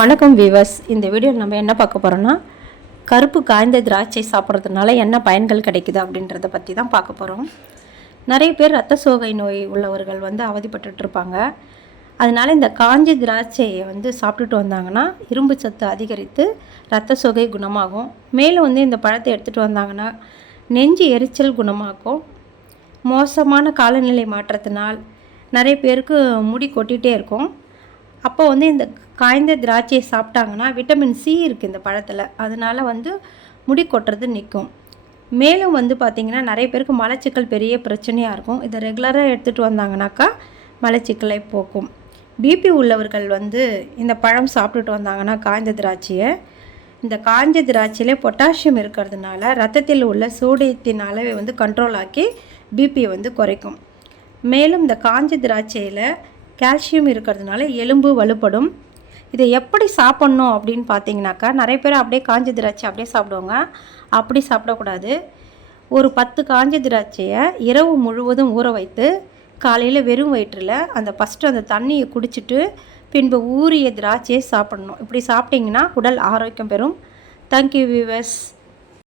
வணக்கம் வீவர்ஸ் இந்த வீடியோவில் நம்ம என்ன பார்க்க போகிறோம்னா கருப்பு காய்ந்த திராட்சை சாப்பிட்றதுனால என்ன பயன்கள் கிடைக்குது அப்படின்றத பற்றி தான் பார்க்க போகிறோம் நிறைய பேர் ரத்த சோகை நோய் உள்ளவர்கள் வந்து அவதிப்பட்டுட்டு இருப்பாங்க. அதனால இந்த காஞ்ச திராட்சையை வந்து சாப்பிட்டுட்டு வந்தாங்கன்னா இரும்பு சத்து அதிகரித்து ரத்த சோகை குணமாகும். மேலும் வந்து இந்த பழத்தை எடுத்துகிட்டு வந்தாங்கன்னா நெஞ்சு எரிச்சல் குணமாகும் மோசமான காலநிலை மாற்றத்தினால் நிறைய பேருக்கு முடி கொட்டிகிட்டே இருக்கும். அப்போ வந்து இந்த காய்ந்த திராட்சையை சாப்பிட்டாங்கன்னா விட்டமின் சி இருக்குது இந்த பழத்தில். அதனால் வந்து முடி கொட்டுறது நிற்கும் மேலும் வந்து பார்த்திங்கன்னா நிறைய பேருக்கு மலச்சிக்கல் பெரிய பிரச்சனையாக இருக்கும். இதை ரெகுலராக எடுத்துகிட்டு வந்தாங்கனாக்கா மலச்சிக்கலை போக்கும். பிபி உள்ளவர்கள் வந்து இந்த பழம் சாப்பிட்டுட்டு வந்தாங்கன்னா காய்ந்த திராட்சையை இந்த காஞ்ச திராட்சையிலே பொட்டாசியம் இருக்கிறதுனால ரத்தத்தில் உள்ள சோடியத்தின் அளவை வந்து கண்ட்ரோல் ஆக்கி பிபியை வந்து குறைக்கும். மேலும் இந்த காஞ்ச திராட்சையில் கால்சியம் இருக்கிறதுனால எலும்பு வலுப்படும். இதை எப்படி சாப்பிட்ணும் அப்படின்னு பார்த்தீங்கன்னாக்கா நிறைய பேர் அப்படியே காஞ்ச திராட்சை அப்படியே சாப்பிடுவாங்க. அப்படி சாப்பிடக்கூடாது. ஒரு பத்து காஞ்ச திராட்சையை இரவு முழுவதும் ஊற வைத்து காலையில் வெறும் வயிற்றில் அந்த ஃபஸ்ட்டு அந்த தண்ணியை குடிச்சிட்டு பின்பு ஊறிய திராட்சையை சாப்பிடணும். இப்படி சாப்பிட்டிங்கன்னா உடல் ஆரோக்கியம் பெறும். Thank you viewers